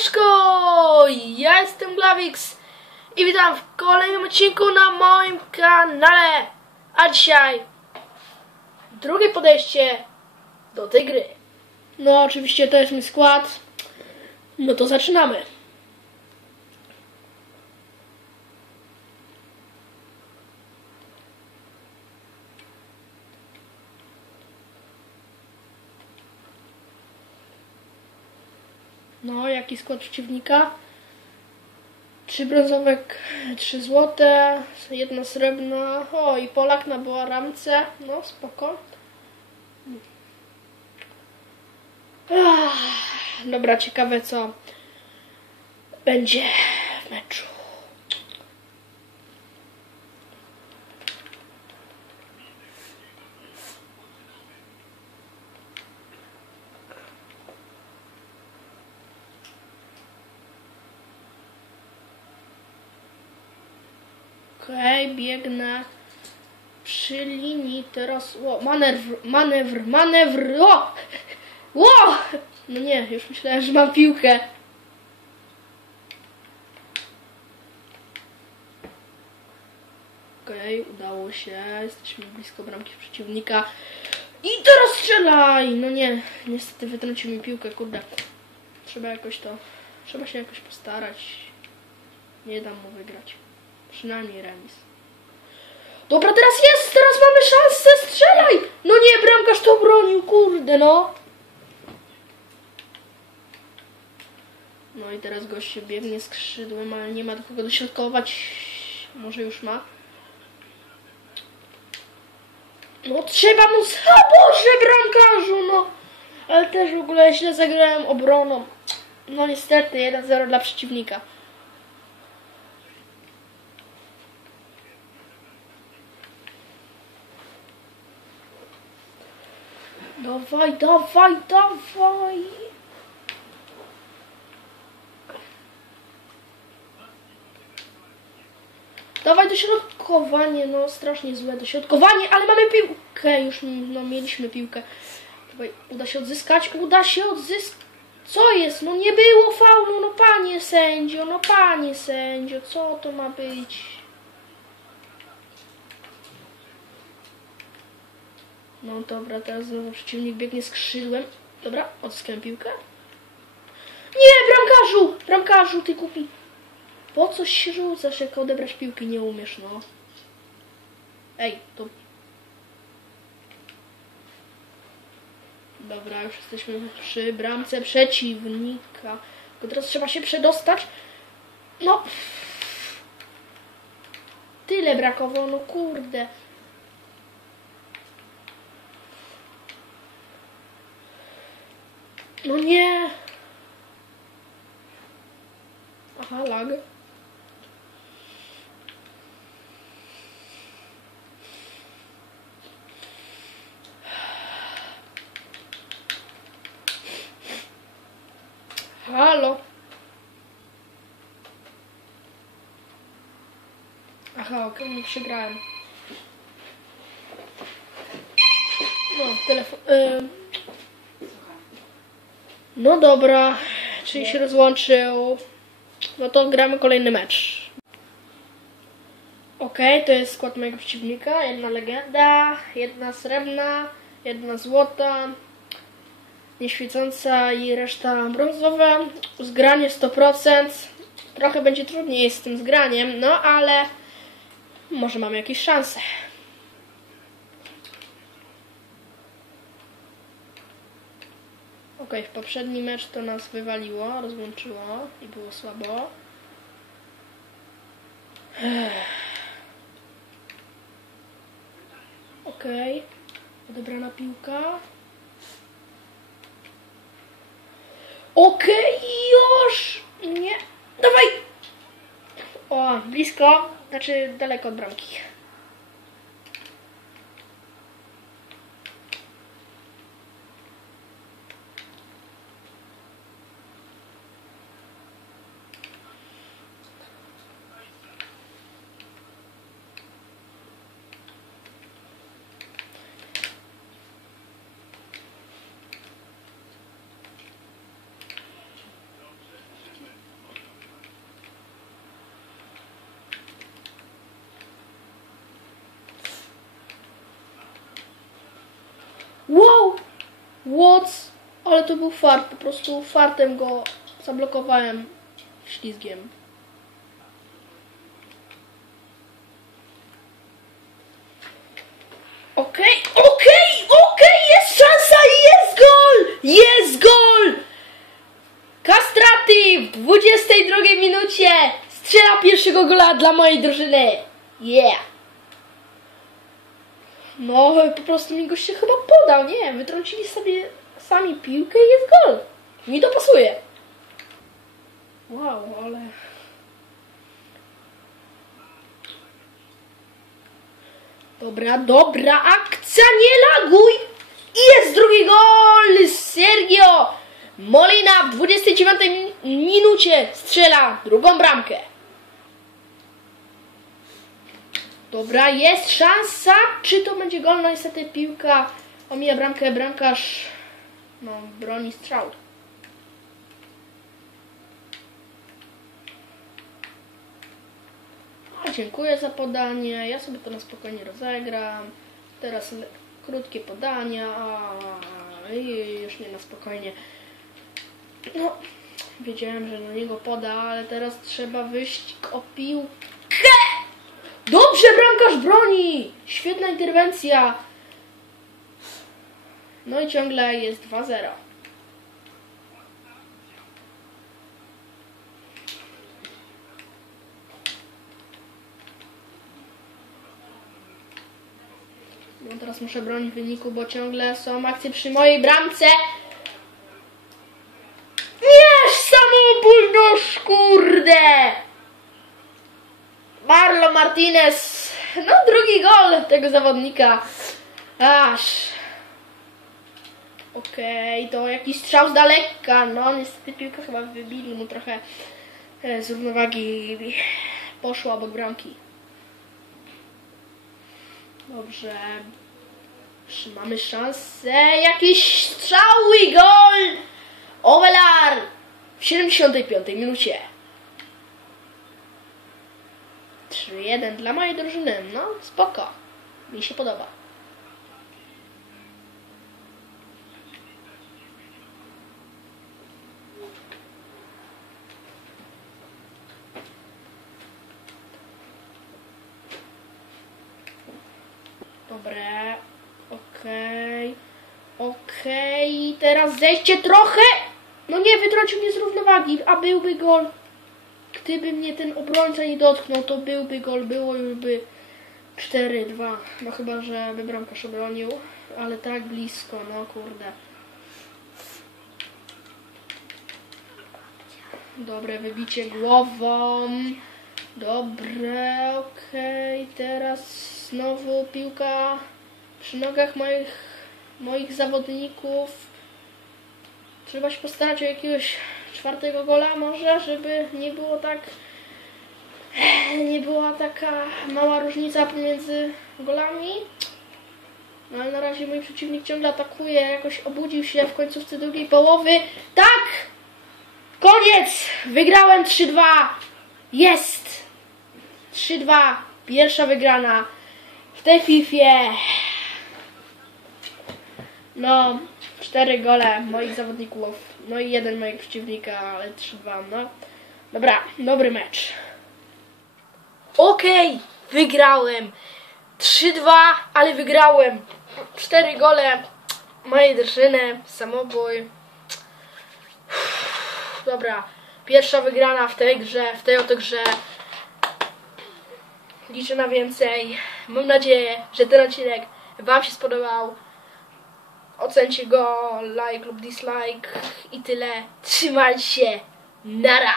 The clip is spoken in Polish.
Siemaneczko! Ja jestem Glavix i witam w kolejnym odcinku na moim kanale. A dzisiaj drugie podejście do tej gry. No oczywiście to jest mój skład. No to zaczynamy. No, jaki skład przeciwnika? Trzy brązowe, k- trzy złote, jedna srebrna. O, i Polak na była ramce. No, spoko. Dobra, ciekawe co będzie w meczu. Okej, biegnę przy linii teraz. O, manewr, manewr, manewr. O! o! No nie, już myślałem, że mam piłkę. Okej, udało się. Jesteśmy blisko bramki przeciwnika. I teraz strzelaj! No nie, niestety wytrącił mi piłkę, kurde. Trzeba jakoś to. Trzeba się jakoś postarać. Nie dam mu wygrać. Przynajmniej remis. Dobra, teraz jest! Teraz mamy szansę! Strzelaj! No nie, bramkarz to bronił, kurde, no. No i teraz gość się biegnie skrzydłem, ale nie ma do kogo dośrodkować. Może już ma. No trzeba mu... O Boże, bramkarzu, no! Ale też w ogóle źle zagrałem obroną. No niestety, 1-0 dla przeciwnika. Dawaj, dawaj, dawaj. Dawaj dośrodkowanie, no strasznie złe dośrodkowanie, ale mamy piłkę, już no, mieliśmy piłkę. Dawaj, uda się odzyskać, uda się odzyskać. Co jest? No nie było faulu, no panie sędzio, no panie sędzio, co to ma być? No dobra, teraz znowu przeciwnik biegnie skrzydłem. Dobra, odzyskałem piłkę. Nie, bramkarzu! Bramkarzu, ty kupi. Po coś się rzucasz, jak odebrać piłki nie umiesz, no. Ej, to... Dobra, już jesteśmy przy bramce przeciwnika. Tylko teraz trzeba się przedostać. No. Tyle brakowało, no kurde. No nie. Aha, lag. Halo. Aha, okej, nie przegrałem. No, telefon. Ym. No dobra, czyli się rozłączył. No to gramy kolejny mecz. Okej, to jest skład mojego przeciwnika. Jedna legenda, jedna srebrna, jedna złota, nieświecąca i reszta brązowa. Zgranie 100%. Trochę będzie trudniej z tym zgraniem, no ale może mamy jakieś szanse. Okej, w poprzedni mecz to nas wywaliło, rozłączyło i było słabo. Okej, odebrana piłka. Okej, już! Nie, dawaj! O, blisko, znaczy daleko od bramki. What? Ale to był fart, po prostu fartem go zablokowałem ślizgiem. Okej, okej, okej, jest szansa, jest gol! Jest gol! Kastraty w 22 minucie strzela pierwszego gola dla mojej drużyny. Yeah! No, po prostu mi goście chyba podał, nie? Wytrącili sobie sami piłkę i jest gol. Mi to pasuje. Wow, ale... Dobra, dobra akcja, nie laguj! I jest drugi gol! Sergio Molina w 29 min- minucie strzela drugą bramkę. Dobra, jest szansa. Czy to będzie gol? No niestety piłka omija bramkę, bramkarz no, broni strzał. A, dziękuję za podanie. Ja sobie to na spokojnie rozegram. Teraz krótkie podania. A, i już nie na spokojnie. No, wiedziałem, że na niego poda, ale teraz trzeba wyścig o piłkę. Dobrze, bramkarz broni! Świetna interwencja. No i ciągle jest 2-0. No teraz muszę bronić wyniku, bo ciągle są akcje przy mojej bramce. Nie, samobój, no kurde! Marlo Martinez. No, drugi gol tego zawodnika. Aż. Okej, to jakiś strzał z daleka. No, niestety piłka chyba wybili mu trochę e, z równowagi i poszła obok bramki. Dobrze. Mamy szansę? Jakiś strzał i gol! Ovelar w 75 minucie. 3-1 dla mojej drużyny. No, spoko. Mi się podoba. Dobre. Okej. Okej. Teraz zejście trochę. No nie, wytrącił mnie z równowagi, a byłby gol. Gdyby mnie ten obrońca nie dotknął, to byłby gol, było już by 4-2. No chyba, że by bramkarz obronił, ale tak blisko, no kurde. Dobre wybicie głową. Dobre, okej. Teraz znowu piłka przy nogach moich, moich zawodników. Trzeba się postarać o jakiegoś czwartego gola może, żeby nie było tak nie była taka mała różnica pomiędzy golami. No ale na razie mój przeciwnik ciągle atakuje, jakoś obudził się w końcówce drugiej połowy. Tak! Koniec! Wygrałem 3-2! Jest! 3-2. Pierwsza wygrana w tej Fifie. No, cztery gole moich zawodników, no i jeden mojego przeciwnika, ale 3-2, no. Dobra, dobry mecz. Okej, wygrałem. 3-2, ale wygrałem. Cztery gole mojej drużyny, samobój. Dobra, pierwsza wygrana w tej grze, w tej oto grze. Liczę na więcej. Mam nadzieję, że ten odcinek Wam się spodobał. Ocencie go, like lub dislike i tyle. Trzymajcie się. Nara!